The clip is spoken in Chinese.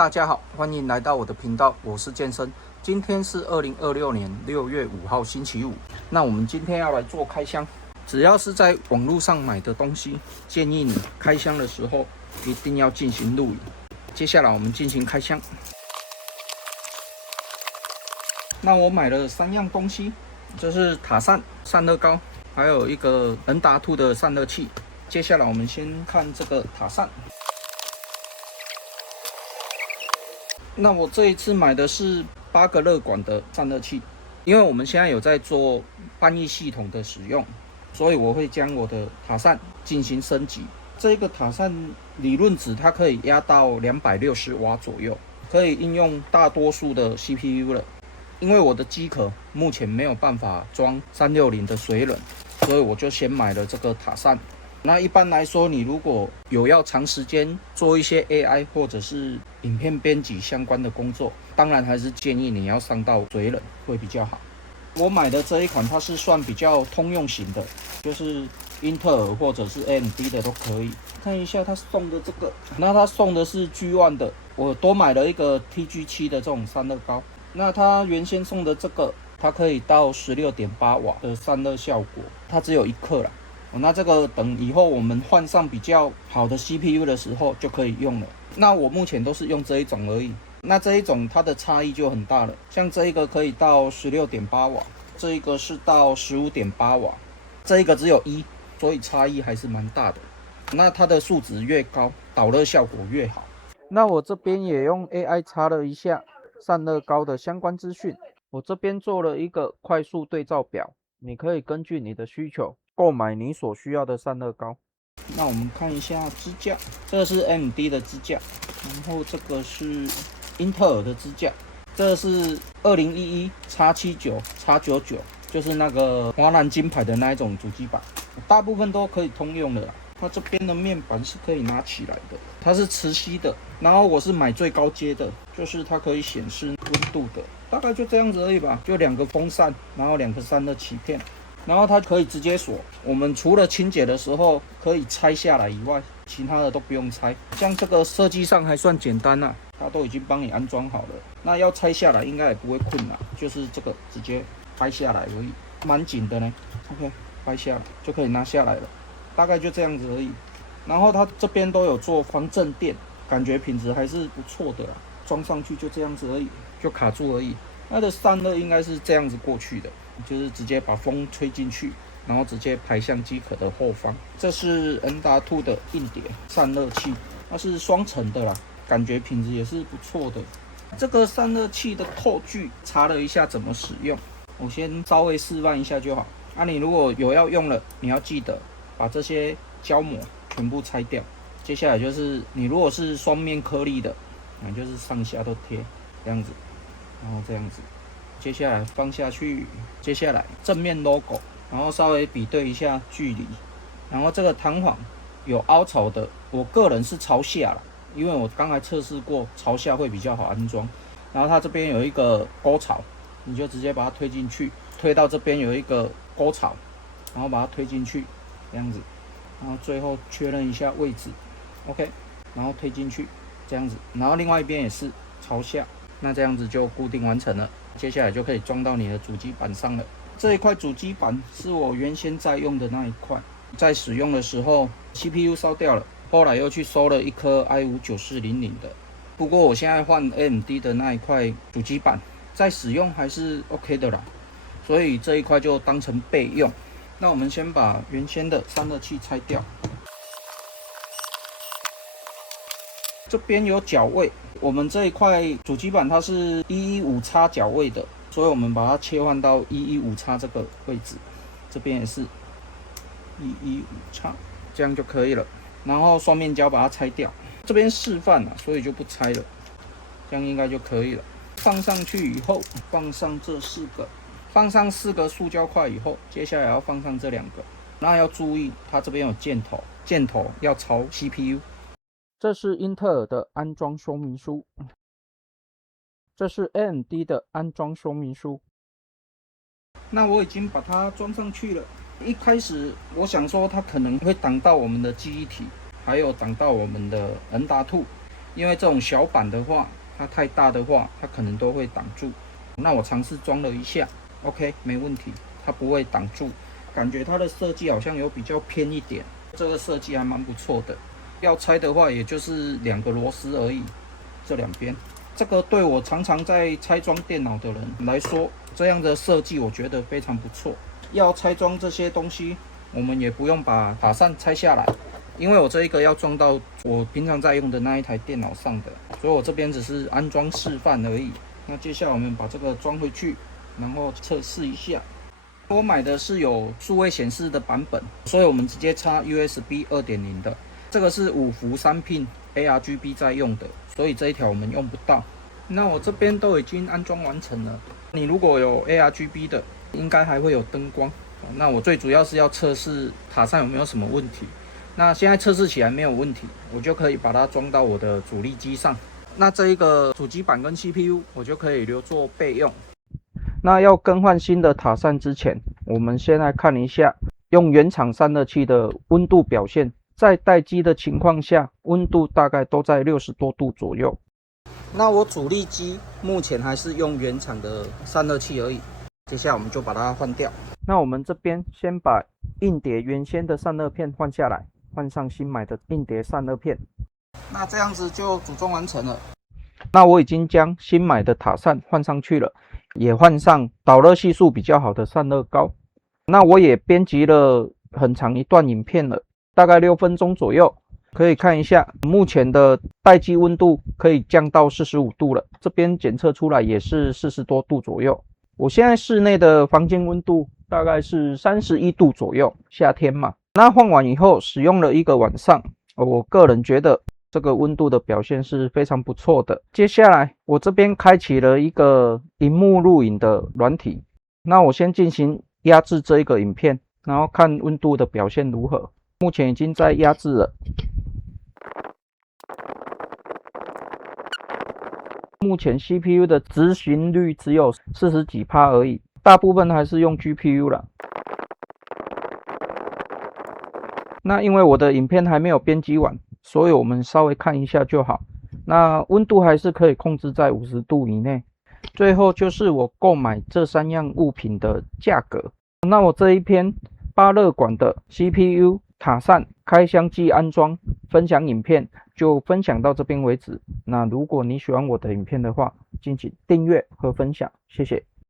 大家好，歡迎來到我的頻道，我是健身。今天是2026年6月5號星期五。那我們今天要來做開箱，只要是在網絡上買的東西，建議你開箱的時候一定要進行錄影。接下來我們進行開箱。那我買了3樣東西，這是塔散散熱膏，還有一個恩達兔的散熱器。接下來我們先看这個塔散。那我這一次買的是8個熱管的散熱器，因為我們現在有在做翻譯系統的使用，所以我會將我的塔散進行升級。這個塔散理論值它可以壓到260瓦左右，可以應用大多數的 CPU 了。因為我的機殼目前沒有辦法裝360的水冷，所以我就先買了這個塔散。那一般來說，你如果有要長時間做一些 AI 或者是影片編輯相關的工作，當然還是建議你要上到水冷會比較好。我買的這一款它是算比較通用型的，就是英特爾或者是 AMD 的都可以。看一下它送的這個，那它送的是 G1 的，我多買了一個 TG7 的这種散熱膏。那它原先送的這個，它可以到16.8瓦的散熱效果，它只有1克啦。那這個等以後我們換上比較好的 CPU 的時候就可以用了。那我目前都是用這一種而已。那這一種它的差異就很大了，像這一個可以到16.8瓦，這一個是到15.8瓦，這一個只有1，所以差異還是蠻大的。那它的數值越高，導熱效果越好。那我這邊也用 AI 查了一下散熱膏的相關資訊，我這邊做了一個快速對照表，你可以根據你的需求購買你所需要的散熱膏。那我們看一下支架，這個是 AMD 的支架，然後這個是英特爾的支架，這個是2011 X79 X99， 就是那個華南金牌的那一種主機板，大部分都可以通用的啦。它這邊的面板是可以拿起來的，它是磁吸的。然後我是買最高階的，就是它可以顯示溫度的，大概就這樣子而已吧，就2個風扇，然後2個散熱鰭片。然後它可以直接鎖，我們除了清潔的時候可以拆下來以外，其他的都不用拆。像這個設計上還算簡單啊，它都已經幫你安裝好了。那要拆下來應該也不會困難，就是這個直接掰下來而已，蠻緊的呢。OK， 掰下來就可以拿下來了，大概就這樣子而已。然後它這邊都有做防震墊，感覺品質還是不錯的啦。裝上去就這樣子而已，就卡住而已。它的散熱應該是這樣子過去的。就是直接把風吹進去，然後直接排向機殼的後方。這是恩達兔的硬碟散熱器，它是雙層的啦，感覺品質也是不錯的。這個散熱器的扣具查了一下怎麼使用，我先稍微示範一下就好。你如果有要用了，你要記得把這些膠膜全部拆掉。接下來就是你如果是雙面顆粒的，那就是上下都貼這樣子，然後這樣子。接下來放下去，接下來正面 logo， 然後稍微比對一下距離，然後這個彈簧有凹槽的，我個人是朝下了，因為我剛才測試過，朝下會比較好安裝。然後它這邊有一個溝槽，你就直接把它推進去，推到這邊有一個溝槽，然後把它推進去，這樣子，然後最後確認一下位置 ，OK， 然後推進去，這樣子，然後另外一邊也是朝下，那這樣子就固定完成了。接下來就可以裝到你的主機板上了。這一塊主機板是我原先在用的那一塊，在使用的時候 CPU 燒掉了，後來又去收了一顆 i5-9400的。不過我現在換 AMD 的那一塊主機板，在使用還是 OK 的啦，所以這一塊就當成備用。那我們先把原先的散熱器拆掉。這邊有腳位，我們這一塊主機板它是115X腳位的，所以我們把它切換到115X這個位置，這邊也是115X，這樣就可以了。然後雙面膠把它拆掉，這邊示範了，所以就不拆了，這樣應該就可以了。放上去以後，放上這4個，放上4個塑膠塊以後，接下來要放上這2個。那要注意，它這邊有箭頭，箭頭要朝 CPU。這是英特爾的安裝說明書，這是 AMD 的安裝說明書。那我已經把它裝上去了。一開始我想說它可能會擋到我們的記憶體，還有擋到我們的恩達兔，因為這種小板的話，它太大的話，它可能都會擋住。那我嘗試裝了一下 ，OK， 沒問題，它不會擋住。感覺它的設計好像有比較偏一點，這個設計還蠻不錯的。要拆的話，也就是2個螺絲而已，這兩邊。這個對我常常在拆裝電腦的人來說，這樣的設計我覺得非常不錯。要拆裝這些東西，我們也不用把塔扇拆下來，因為我這一個要裝到我平常在用的那一台電腦上的，所以我這邊只是安裝示範而已。那接下來我們把這個裝回去，然後測試一下。我買的是有數位顯示的版本，所以我們直接插 USB 2.0 的。這個是5伏3 pin ARGB 在用的，所以這一條我們用不到。那我這邊都已經安裝完成了。你如果有 ARGB 的，應該還會有燈光。那我最主要是要測試塔扇有沒有什麼問題。那現在測試起來沒有問題，我就可以把它裝到我的主力機上。那這一個主機板跟 CPU 我就可以留作備用。那要更換新的塔扇之前，我們先來看一下用原厂散熱器的溫度表現。在待機的情況下，溫度大概都在60多度左右。那我主力機目前還是用原廠的散熱器而已。接下來我們就把它換掉。那我們這邊先把硬碟原先的散热片換下來，換上新買的硬碟散熱片。那這樣子就組裝完成了。那我已經將新買的塔扇換上去了，也換上導熱係數比較好的散熱膏。那我也編輯了很長一段影片了。大概6分鐘左右，可以看一下目前的待機溫度可以降到45度了。這邊檢測出來也是40多度左右。我現在室內的房間溫度大概是31度左右，夏天嘛。那換完以後使用了1個晚上，我個人覺得這個溫度的表現是非常不錯的。接下來我這邊開啟了一個螢幕錄影的軟體，那我先進行壓制這一個影片，然後看溫度的表現如何。目前已經在壓制了，目前 CPU 的執行率只有40幾%而已，大部分還是用 GPU 啦。那因為我的影片還沒有編輯完，所以我們稍微看一下就好。那溫度還是可以控制在50度以內。最後就是我購買這3樣物品的價格。那我這一篇8熱管的 CPU、塔扇、開箱機安裝分享影片就分享到這邊為止。那如果你喜歡我的影片的話，敬請訂閱和分享，謝謝。